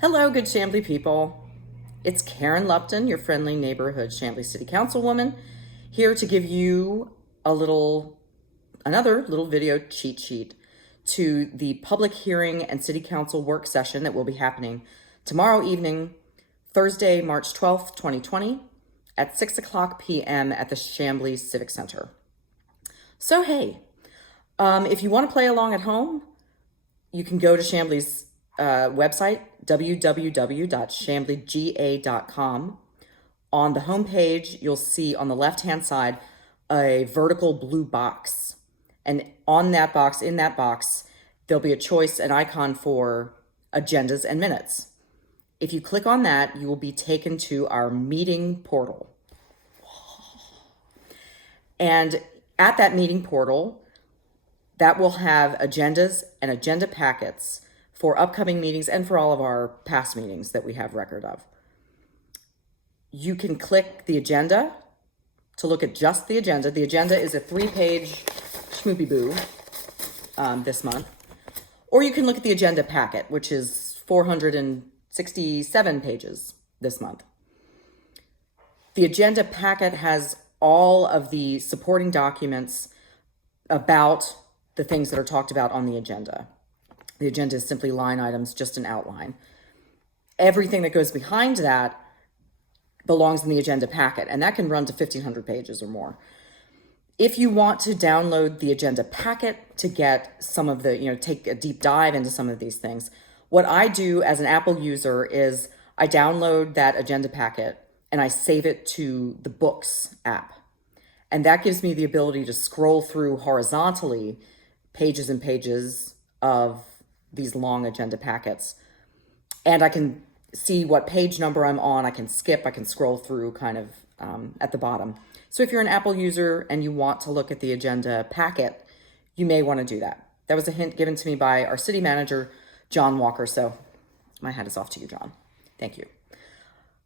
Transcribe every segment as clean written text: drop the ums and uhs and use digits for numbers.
Hello, good Chamblee people. It's Karen Lupton, your friendly neighborhood Chamblee City Councilwoman, here to give you another little video cheat sheet to the public hearing and City Council work session that will be happening tomorrow evening, Thursday, March 12th, 2020, at 6 p.m. at the Chamblee Civic Center. So, hey, if you want to play along at home, you can go to Chamblee's website, www.chambleega.com. On the homepage, you'll see on the left-hand side a vertical blue box. And on that box, in that box, there'll be a choice, an icon for agendas and minutes. If you click on that, you will be taken to our meeting portal. And at that meeting portal, that will have agendas and agenda packets for upcoming meetings and for all of our past meetings that we have record of. You can click the agenda to look at just the agenda. The agenda is a 3-page schmoopy boo this month. Or you can look at the agenda packet, which is 467 pages this month. The agenda packet has all of the supporting documents about the things that are talked about on the agenda. The agenda is simply line items, just an outline. Everything that goes behind that belongs in the agenda packet, and that can run to 1,500 pages or more. If you want to download the agenda packet to get some of the, take a deep dive into some of these things, what I do as an Apple user is I download that agenda packet and I save it to the Books app. And that gives me the ability to scroll through horizontally pages and pages of these long agenda packets. And I can see what page number I'm on. I can skip, I can scroll through kind of at the bottom. So if you're an Apple user and you want to look at the agenda packet, you may want to do that. That was a hint given to me by our city manager, John Walker. So my hat is off to you, John. Thank you.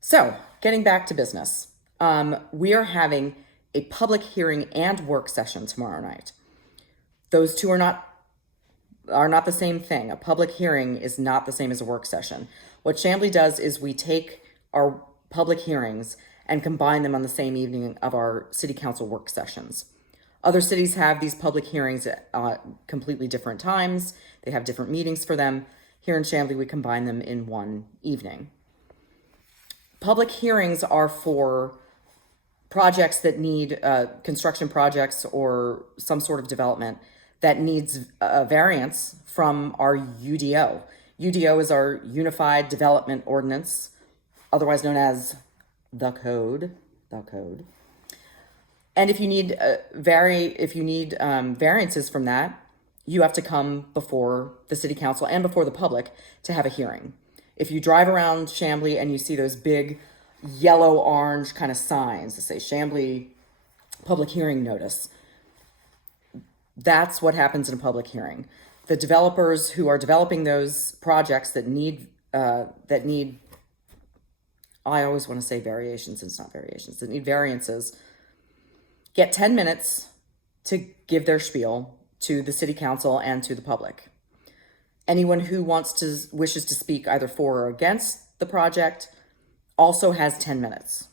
So getting back to business, we are having a public hearing and work session tomorrow night. Those two are not the same thing. A public hearing is not the same as a work session. What Chamblee does is we take our public hearings and combine them on the same evening of our city council work sessions. Other cities have these public hearings at completely different times. They have different meetings for them. Here in Chamblee, we combine them in one evening. Public hearings are for projects that need construction projects or some sort of development that needs a variance from our UDO. UDO is our Unified Development Ordinance, otherwise known as the code. And if you need variances from that, you have to come before the city council and before the public to have a hearing. If you drive around Chamblee and you see those big yellow-orange kind of signs that say Chamblee Public Hearing Notice, that's what happens in a public hearing. The developers who are developing those projects that need, I always want to say variations, it's not variations, that need variances, get 10 minutes to give their spiel to the city council and to the public. Anyone who wishes to speak either for or against the project also has 10 minutes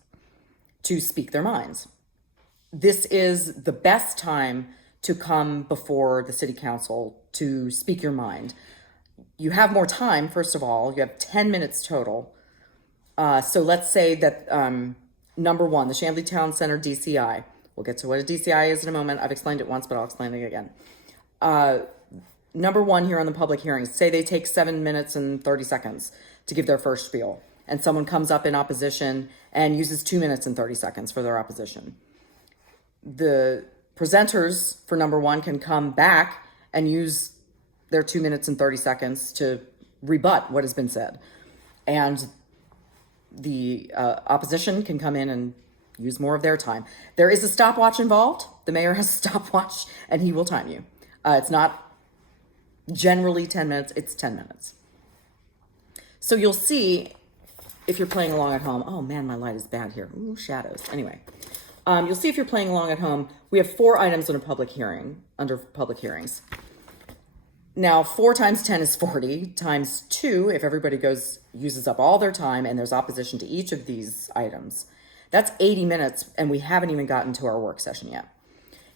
to speak their minds. This is the best time to come before the city council to speak your mind. You have more time, first of all. You have 10 minutes total. So let's say that number one, the Chamblee Town Center DCI. We'll get to what a DCI is in a moment. I've explained it once, but I'll explain it again. Number one here on the public hearings, say they take 7 minutes and 30 seconds to give their first spiel, and someone comes up in opposition and uses 2 minutes and 30 seconds for their opposition. The presenters for number one can come back and use their 2 minutes and 30 seconds to rebut what has been said. And the opposition can come in and use more of their time. There is a stopwatch involved. The mayor has a stopwatch and he will time you. It's not generally 10 minutes, it's 10 minutes. So you'll see, if you're playing along at home, oh man, my light is bad here. Ooh, shadows. Anyway, you'll see if you're playing along at home, we have 4 items on a public hearing, under public hearings. Now, 4 times 10 is 40, times 2, if everybody uses up all their time and there's opposition to each of these items, that's 80 minutes, and we haven't even gotten to our work session yet.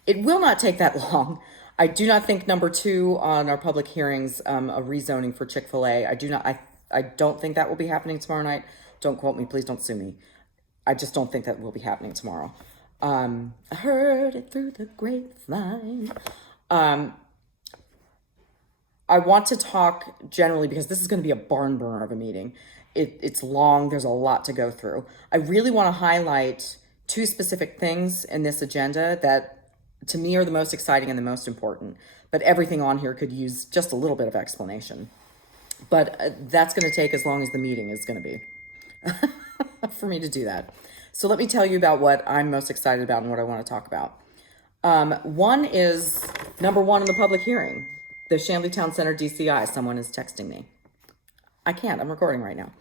It will not take that long. I do not think number 2 on our public hearings, a rezoning for Chick-fil-A, I don't think that will be happening tomorrow night. Don't quote me, please don't sue me. I just don't think that will be happening tomorrow. I heard it through the grapevine. I want to talk generally because this is going to be a barn burner of a meeting. It's long. There's a lot to go through. I really want to highlight 2 specific things in this agenda that to me are the most exciting and the most important. But everything on here could use just a little bit of explanation. But that's going to take as long as the meeting is going to be for me to do that. So let me tell you about what I'm most excited about and what I want to talk about. One is number 1 in the public hearing, the Chamblee Town Center DCI. Someone is texting me. I can't, I'm recording right now.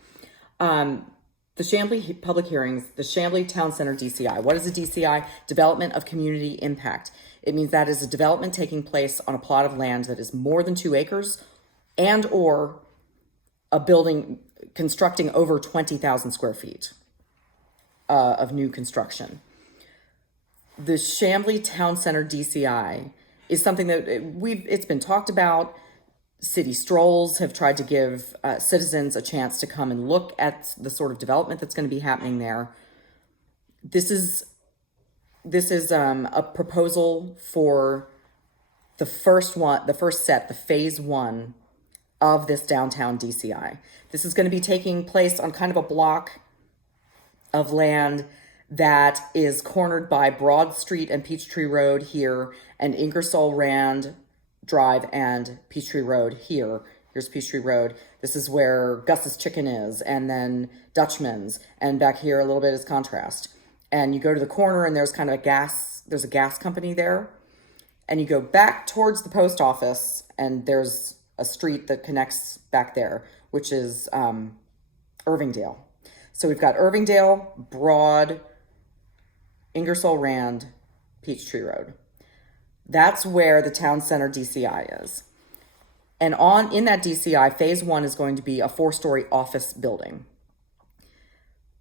The Chamblee public hearings, the Chamblee Town Center DCI. What is a DCI? Development of Community Impact. It means that is a development taking place on a plot of land that is more than 2 acres and or a building constructing over 20,000 square feet of new construction. The Chamblee Town Center DCI is something that it's been talked about. City strolls have tried to give citizens a chance to come and look at the sort of development that's going to be happening there. This is a proposal for the first set, the phase 1 of this downtown DCI. This is going to be taking place on kind of a block of land that is cornered by Broad Street and Peachtree Road here, and Ingersoll Rand Drive and Peachtree Road here. Here's Peachtree Road. This is where Gus's Chicken is, and then Dutchman's, and back here a little bit is Contrast. And you go to the corner and there's kind of there's a gas company there. And you go back towards the post office and there's a street that connects back there, which is Irvingdale. So we've got Irvingdale, Broad, Ingersoll Rand, Peachtree Road. That's where the Town Center DCI is. And in that DCI, phase 1 is going to be a 4-story office building.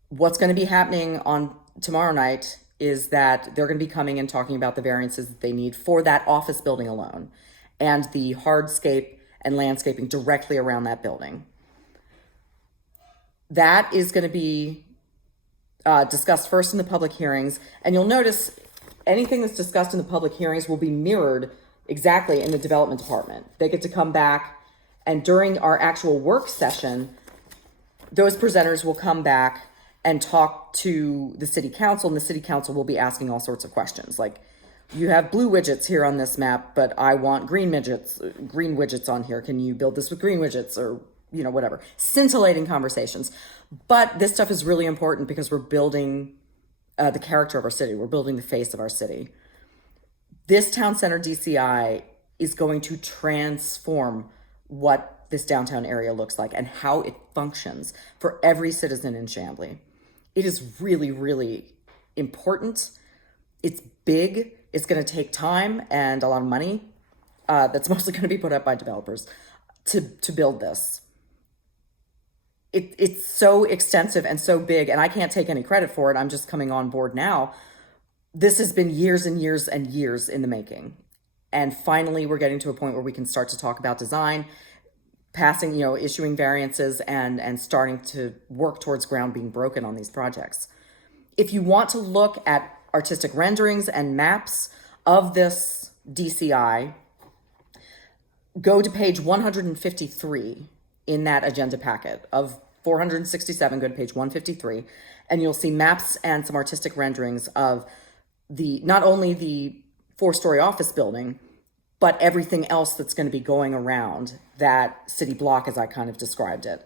What's going to be happening on tomorrow night is that they're going to be coming and talking about the variances that they need for that office building alone and the hardscape and landscaping directly around that building. That is going to be discussed first in the public hearings. And you'll notice anything that's discussed in the public hearings will be mirrored exactly in the development department. They get to come back, and during our actual work session, those presenters will come back and talk to the city council, and the city council will be asking all sorts of questions. Like, you have blue widgets here on this map, but I want green widgets on here. Can you build this with green widgets, or whatever. Scintillating conversations. But this stuff is really important because we're building the character of our city. We're building the face of our city. This Town Center DCI is going to transform what this downtown area looks like and how it functions for every citizen in Chamblee. It is really, really important. It's big. It's going to take time and a lot of money. That's mostly going to be put up by developers to build this. It's so extensive and so big, and I can't take any credit for it. I'm just coming on board now. This has been years and years and years in the making. And finally, we're getting to a point where we can start to talk about design, issuing variances, and starting to work towards ground being broken on these projects. If you want to look at artistic renderings and maps of this DCI, go to page 153 in that agenda packet of 467, go to page 153, and you'll see maps and some artistic renderings of not only the 4-story office building, but everything else that's going to be going around that city block as I kind of described it.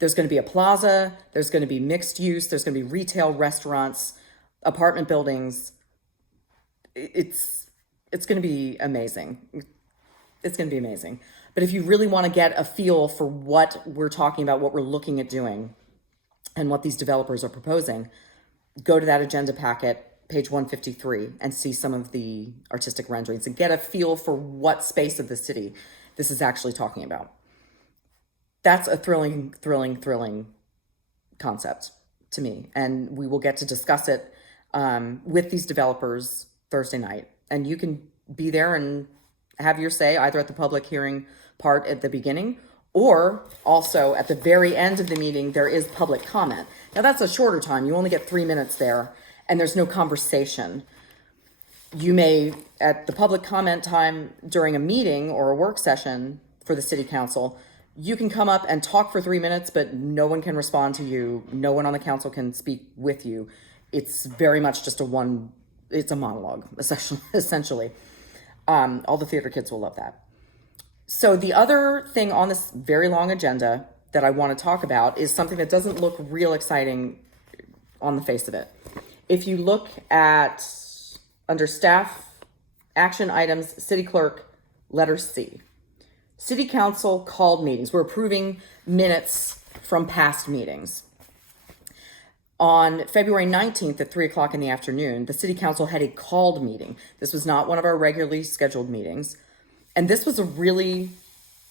There's going to be a plaza, there's going to be mixed use, there's going to be retail, restaurants, apartment buildings. It's going to be amazing. It's going to be amazing. But if you really want to get a feel for what we're talking about, what we're looking at doing, and what these developers are proposing, go to that agenda packet, page 153, and see some of the artistic renderings and get a feel for what space of the city this is actually talking about. That's a thrilling, thrilling, thrilling concept to me. And we will get to discuss it with these developers Thursday night. And you can be there and have your say either at the public hearing part at the beginning, or also at the very end of the meeting, there is public comment. Now that's a shorter time. You only get 3 minutes there and there's no conversation. You may, at the public comment time during a meeting or a work session for the city council, you can come up and talk for 3 minutes, but no one can respond to you. No one on the council can speak with you. It's very much just it's a monologue, essentially. All the theater kids will love that. So the other thing on this very long agenda that I want to talk about is something that doesn't look real exciting on the face of it. If you look at under staff action items, city clerk, letter C. City council called meetings. We're approving minutes from past meetings. On February 19th at 3 o'clock in the afternoon, the city council had a called meeting. This was not one of our regularly scheduled meetings. And this was a really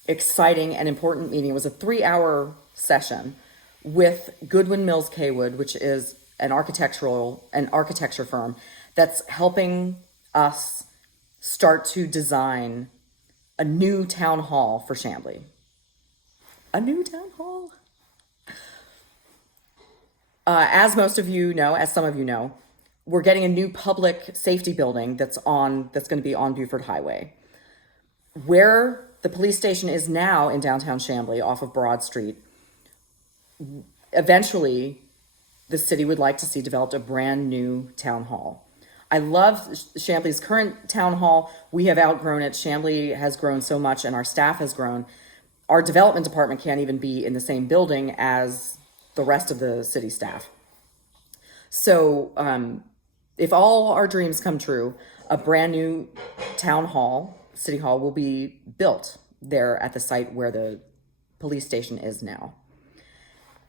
exciting and important meeting. It was a 3-hour session with Goodwin Mills Kaywood, which is an architecture firm that's helping us start to design a new town hall for Chamblee. A new town hall? As most of you know, as some of you know, we're getting a new public safety building that's going to be on Buford Highway. Where the police station is now in downtown Chamblee off of Broad Street, eventually the city would like to see developed a brand new town hall. I love Chamblee's current town hall. We have outgrown it. Chamblee has grown so much and our staff has grown. Our development department can't even be in the same building as the rest of the city staff. So if all our dreams come true, a brand new town hall, city hall, will be built there at the site where the police station is now.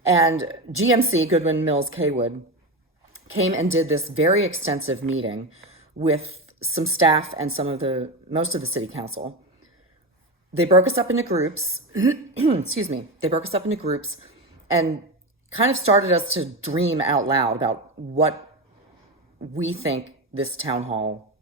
And GMC, Goodwin Mills Kaywood, came and did this very extensive meeting with some staff and most of the city council. They broke us up into groups, excuse me, they broke us up into groups and kind of started us to dream out loud about what we think this town hall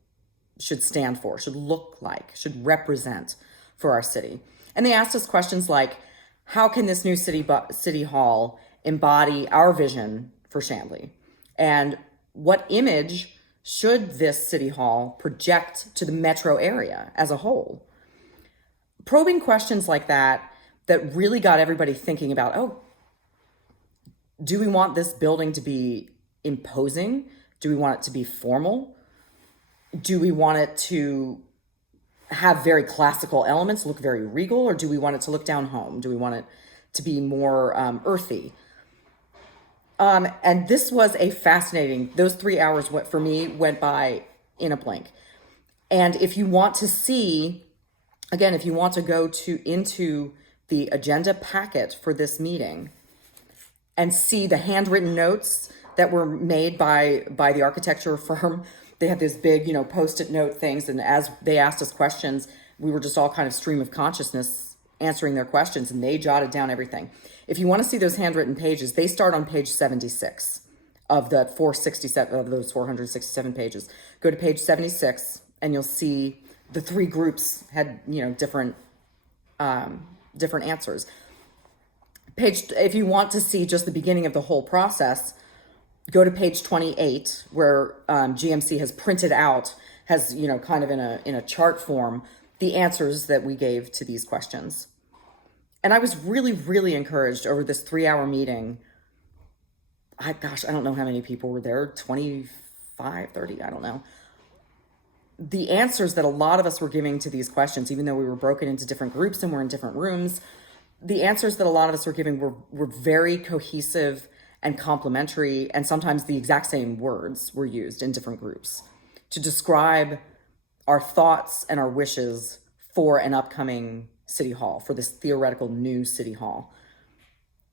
should stand for, should look like, should represent for our city. And they asked us questions like, how can this new city hall embody our vision for Chamblee? And what image should this city hall project to the metro area as a whole? Probing questions like that really got everybody thinking about, do we want this building to be imposing? Do we want it to be formal? Do we want it to have very classical elements, look very regal, or do we want it to look down home? Do we want it to be more earthy? And this was those 3 hours for me went by in a blink. And if you want to see, again, if you want to go into the agenda packet for this meeting and see the handwritten notes that were made by the architecture firm, they had this big, Post-it note things. And as they asked us questions, we were just all kind of stream of consciousness answering their questions, and they jotted down everything. If you want to see those handwritten pages, they start on page 76 of those 467 pages. Go to page 76 and you'll see the 3 groups had, different answers. If you want to see just the beginning of the whole process, go to page 28 where GMC has printed out, kind of in a chart form, the answers that we gave to these questions. And I was really, really encouraged over this 3-hour meeting. I don't know how many people were there, 25, 30, I don't know. The answers that a lot of us were giving to these questions, even though we were broken into different groups and we're in different rooms, the answers that a lot of us were giving were very cohesive and complementary, and sometimes the exact same words were used in different groups to describe our thoughts and our wishes for an upcoming city hall, for this theoretical new city hall.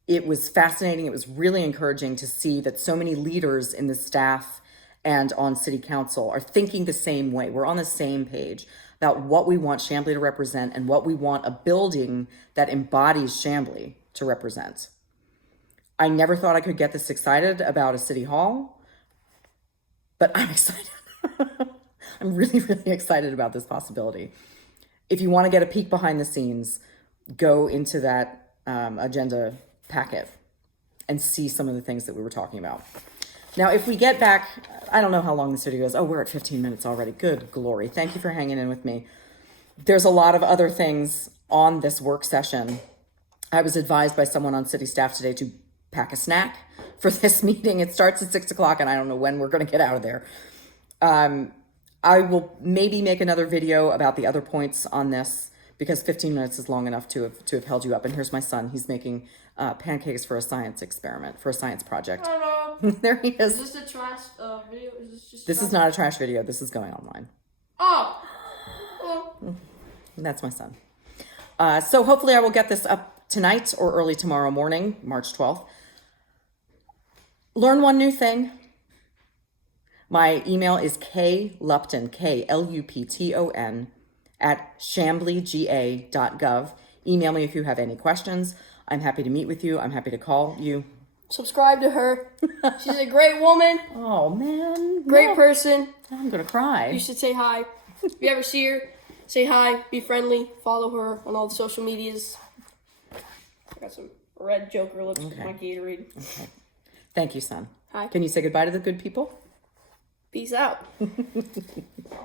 It was fascinating. It was really encouraging to see that so many leaders in the staff and on city council are thinking the same way. We're on the same page about what we want Chamblee to represent and what we want a building that embodies Chamblee to represent. I never thought I could get this excited about a city hall, but I'm excited. I'm really, really excited about this possibility. If you want to get a peek behind the scenes, go into that agenda packet and see some of the things that we were talking about. Now, if we get back, I don't know how long this video is. Oh, we're at 15 minutes already. Good glory. Thank you for hanging in with me. There's a lot of other things on this work session. I was advised by someone on city staff today to pack a snack for this meeting. It starts at 6 o'clock and I don't know when we're going to get out of there. I will maybe make another video about the other points on this because 15 minutes is long enough to have held you up. And here's my son. He's making pancakes for a science experiment, for a science project. Hello. There he is. Is this a trash video? Is this just This is not a trash video. This is going online. Oh. Well. That's my son. So hopefully I will get this up tonight or early tomorrow morning, March 12th. Learn one new thing. My email is klupton, Klupton, at chambleega.gov. Email me if you have any questions. I'm happy to meet with you. I'm happy to call you. Subscribe to her. She's a great woman. Oh, man. Great person. I'm going to cry. You should say hi. If you ever see her, say hi. Be friendly. Follow her on all the social medias. I got some red Joker lips with my Gatorade. Okay. Thank you, son. Hi. Can you say goodbye to the good people? Peace out.